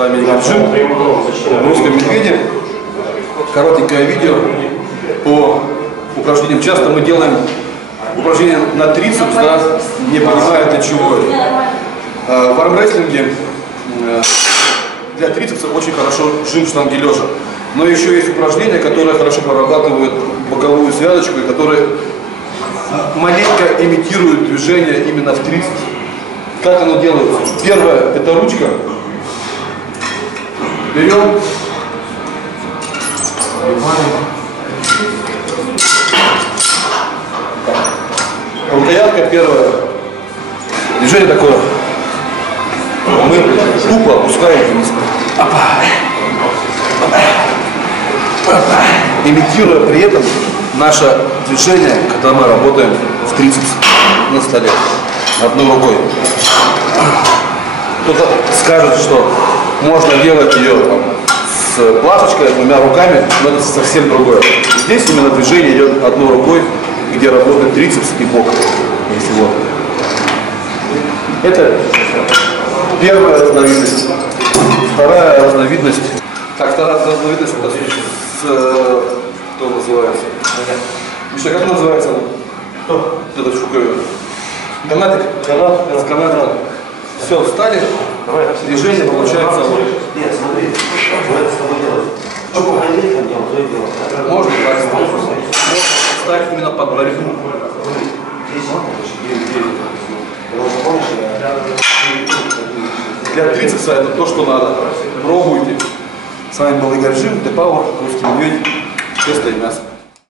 вами Игорь Джим в русском медведе. Коротенькое видео по упражнениям. Часто мы делаем упражнения на трицепс, да, не понимая для чего. В армрестлинге для трицепса очень хорошо жим штанги лежа. Но еще есть упражнения, которые хорошо прорабатывают боковую связочку и которые маленько имитируют движение именно в трицепс. Как оно делается? Первое — это ручка. Берем. Рукоятка первое. Движение такое. Мы тупо опускаем вниз. Имитируя при этом наше движение, когда мы работаем в трицепс на столе одной рукой. Кто-то скажет, что можно делать ее там с плашечкой, двумя руками, но это совсем другое. Здесь именно движение идет одной рукой, где работает трицепс и бок. Если вот. Это первая разновидность. Вторая разновидность. Так, вторая разновидность это что называется? Миша, как называется она? Что? Эта штука. Канатик? Канат. Все, встали. Движение получается вот. Нет, смотри, что это с тобой делать? Что по холодильникам делать, то и делать. Можно так сделать. Можно ставить именно под борьбу. Для трицепса это то, что надо. Пробуйте. С вами был Игорь Джим, The Power, русский медведь, тесто и мясо.